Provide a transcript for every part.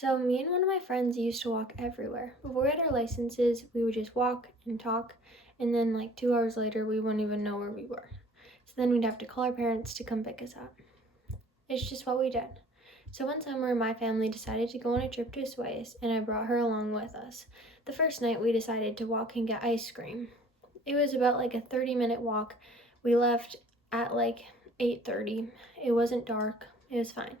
So me and one of my friends used to walk everywhere. Before we had our licenses, we would just walk and talk, and then like 2 hours later, we wouldn't even know where we were. So then we'd have to call our parents to come pick us up. It's just what we did. So one summer, my family decided to go on a trip to Suez, and I brought her along with us. The first night, we decided to walk and get ice cream. It was about like a 30-minute walk. We left at like 8:30. It wasn't dark. It was fine.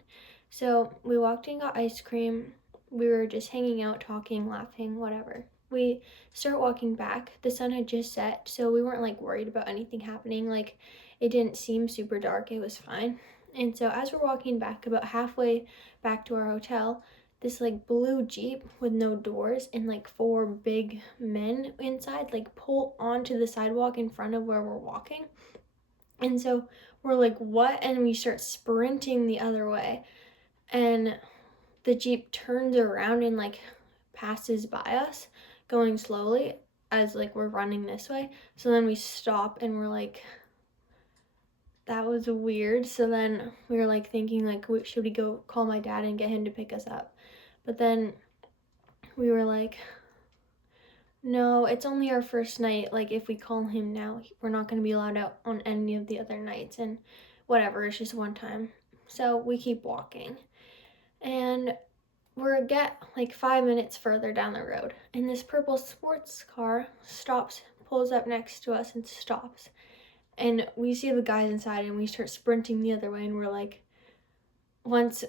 So we walked and got ice cream. We were just hanging out, talking, laughing, whatever. We start walking back. The sun had just set, so we weren't like worried about anything happening. Like it didn't seem super dark. It was fine. And so as we're walking back, about halfway back to our hotel, this like blue Jeep with no doors and like four big men inside like pull onto the sidewalk in front of where we're walking. And so we're like, what? And we start sprinting the other way. And the Jeep turns around and like passes by us going slowly as like we're running this way. So then we stop and we're like, that was weird. So then we were like thinking like, should we go call my dad and get him to pick us up? But then we were like, no, it's only our first night. Like if we call him now, we're not going to be allowed out on any of the other nights, and whatever, it's just one time. So we keep walking, and we're get like 5 minutes further down the road, and this purple sports car stops, pulls up next to us and stops. And we see the guys inside and we start sprinting the other way, and we're like, once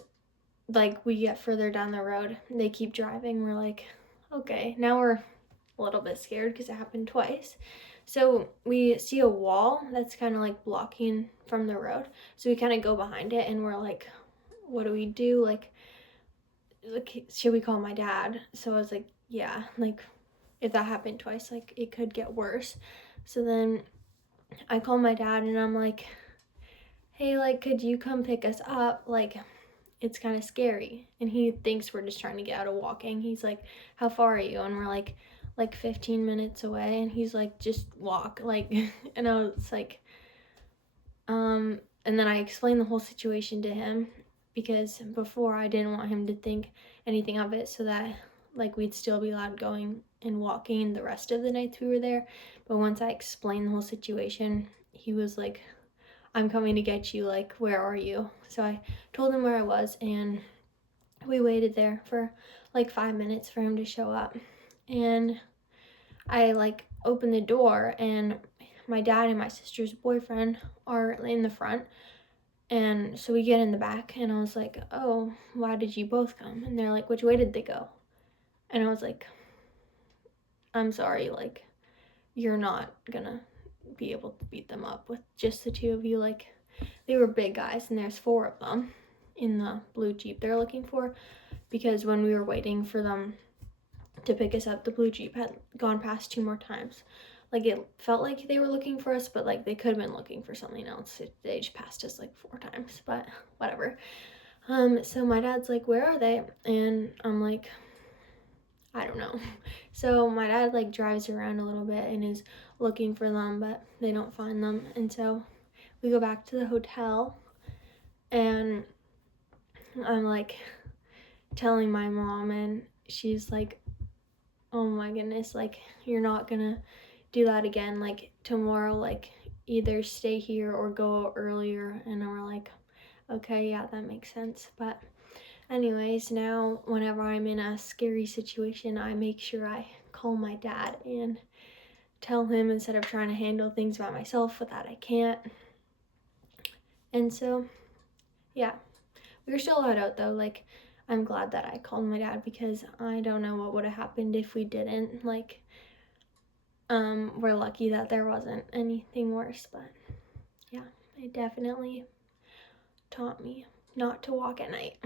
like we get further down the road, they keep driving. We're like, okay, now we're a little bit scared because it happened twice. So we see a wall that's kind of like blocking from the road. So we kind of go behind it and we're like, what do we do? Like, should we call my dad? So I was like, yeah, like if that happened twice, like it could get worse. So then I call my dad and I'm like, hey, like, could you come pick us up? Like, it's kind of scary. And he thinks we're just trying to get out of walking. He's like, how far are you? And we're like 15 minutes away. And he's like, just walk. Like, and I was like, and then I explained the whole situation to him because before I didn't want him to think anything of it, so that like we'd still be allowed going and walking the rest of the nights we were there. But once I explained the whole situation, he was like, I'm coming to get you, like, where are you? So I told him where I was, and we waited there for like 5 minutes for him to show up. And I like opened the door, and my dad and my sister's boyfriend are in the front. And so we get in the back, and I was like, oh, why did you both come? And they're like, which way did they go? And I was like, I'm sorry, like, you're not gonna be able to beat them up with just the two of you. Like, they were big guys, and there's four of them in the blue Jeep they're looking for, because when we were waiting for them to pick us up, the blue Jeep had gone past two more times. Like, it felt like they were looking for us, but like they could have been looking for something else. They just passed us like 4 times, but whatever. So my dad's like, where are they? And I'm like, I don't know. So my dad like drives around a little bit and is looking for them, but they don't find them. And so we go back to the hotel, and I'm like telling my mom, and she's like, oh my goodness, like, you're not gonna do that again. Like, tomorrow, like, either stay here or go earlier. And we're like, okay, yeah, that makes sense. But anyways, now whenever I'm in a scary situation, I make sure I call my dad and tell him, instead of trying to handle things by myself with that I can't. And so yeah, we were still allowed out though. Like, I'm glad that I called my dad, because I don't know what would have happened if we didn't. Like, we're lucky that there wasn't anything worse. But yeah, it definitely taught me not to walk at night.